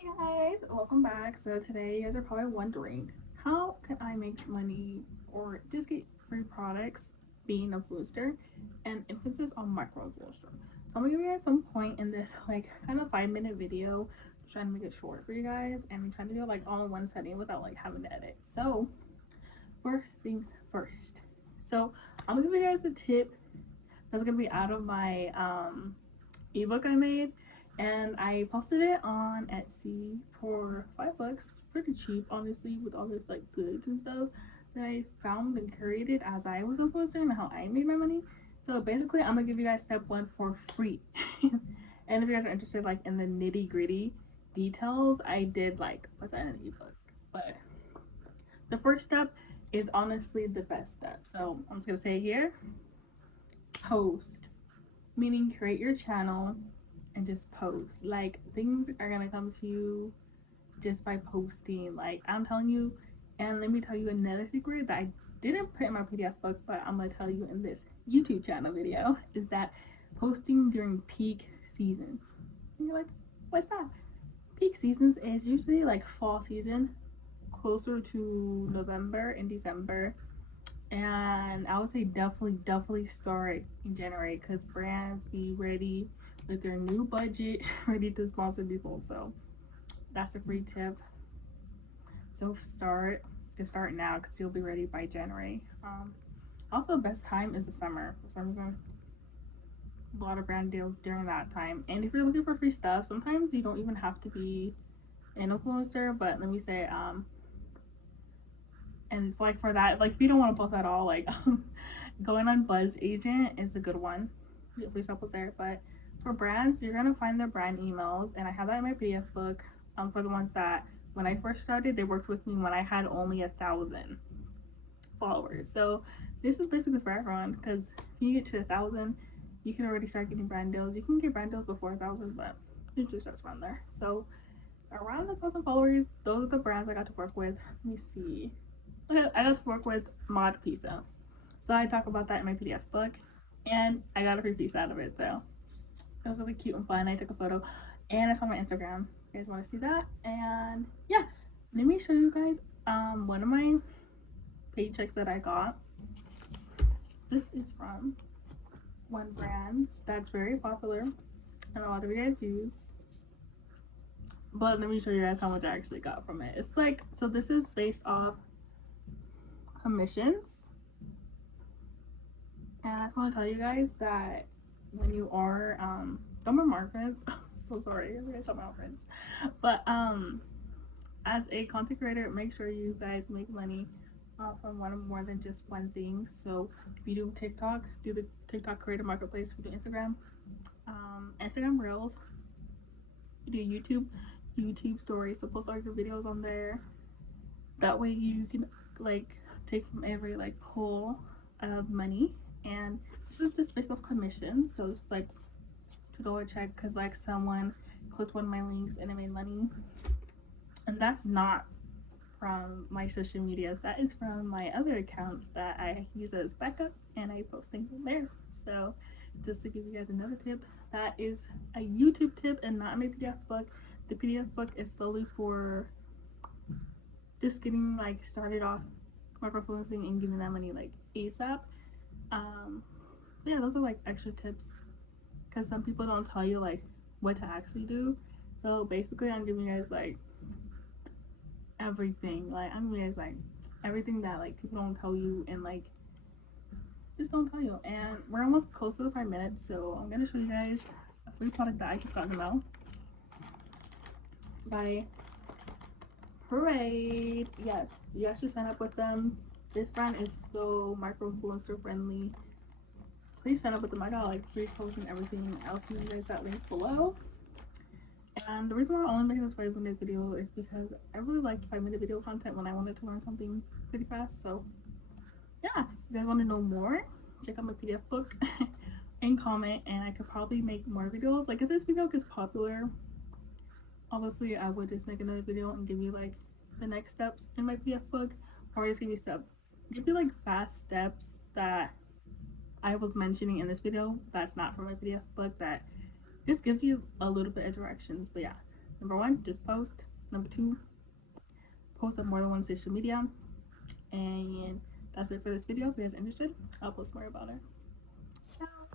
Hey guys, welcome back. So today you guys are probably wondering, how can I make money or just get free products being a influencer and emphasis on micro influencer. So I'm gonna give you guys some point in this like kind of 5 minute video. I'm trying to make it short for you guys and I'm trying to do it like all in one setting without like having to edit. So first things first. So I'm gonna give you guys a tip that's gonna be out of my ebook I made, and I posted it on Etsy for $5. It's pretty cheap, honestly, with all this like goods and stuff that I found and curated as I was influencer and how I made my money. So basically, I'm gonna give you guys step one for free. And if you guys are interested like in the nitty gritty details, I did like put that in an ebook. But the first step is honestly the best step. So I'm just gonna say here, post, meaning create your channel and just post. Like things are gonna come to you just by posting. Like I'm telling you, and let me tell you another secret that I didn't put in my PDF book, but I'm gonna tell you in this YouTube channel video is that posting during peak seasons. And you're like, what's that? Peak seasons is usually like fall season, closer to November and December. And I would say definitely start in January because brands be ready with their new budget, ready to sponsor people. So that's a free tip. So just start now because you'll be ready by January. Also, best time is the summer. For some reason, a lot of brand deals during that time. And if you're looking for free stuff, sometimes you don't even have to be an influencer. But let me say, and like for that, like if you don't want to post at all, like going on Buzz Agent is a good one. Free stuff was there, but for brands, you're gonna find their brand emails, and I have that in my PDF book. For the ones that when I first started, they worked with me when I had only 1,000 followers. So this is basically for everyone because if you get to 1,000, you can already start getting brand deals. You can get brand deals before 1,000, but it just starts around there. So around 1,000 followers, those are the brands I got to work with. Let me see. I got to work with Mod Pizza. So I talk about that in my PDF book, and I got a free piece out of it. So it was really cute and fun. I took a photo, and it's on my Instagram. You guys want to see that? And yeah, let me show you guys one of my paychecks that I got. This is from one brand that's very popular and a lot of you guys use. But let me show you guys how much I actually got from it. It's like, so this is based off commissions. And I just want to tell you guys that when you are some of my friends, so sorry, you guys are my friends, but as a content creator, make sure you guys make money from one or more than just one thing. So if you do TikTok, do the TikTok creator marketplace. If you do Instagram, Instagram Reels. You do YouTube stories. So post all your videos on there. That way you can like take from every like pool of money. And this is just based off commissions. So it's like $2 check because like someone clicked one of my links and it made money. And that's not from my social medias. That is from my other accounts that I use as backups and I post things in there. So just to give you guys another tip, that is a YouTube tip and not my PDF book. The PDF book is solely for just getting like started off microfluencing and giving that money like ASAP. Yeah, those are like extra tips because some people don't tell you like what to actually do. So basically, I'm giving you guys like everything. Like I'm giving you guys like everything that like people don't tell you and like just don't tell you. And we're almost close to the 5 minutes, so I'm gonna show you guys a free product that I just got in the mail by Parade. Yes, you guys should sign up with them. This brand is so micro influencer friendly. Please sign up with them. I got like free codes and everything. I'll send you guys that link below. And the reason why I'm only making this 5 minute video is because I really like 5 minute video content when I wanted to learn something pretty fast. So yeah, if you guys want to know more, check out my PDF book and comment, and I could probably make more videos. Like if this video gets popular, obviously I would just make another video and give you like the next steps in my PDF book, or just give you like fast steps that I was mentioning in this video that's not from my PDF book that just gives you a little bit of directions. But yeah, Number one, just post. Number two, post on more than one social media. And that's it for this video. If you guys are interested, I'll post more about it. Ciao.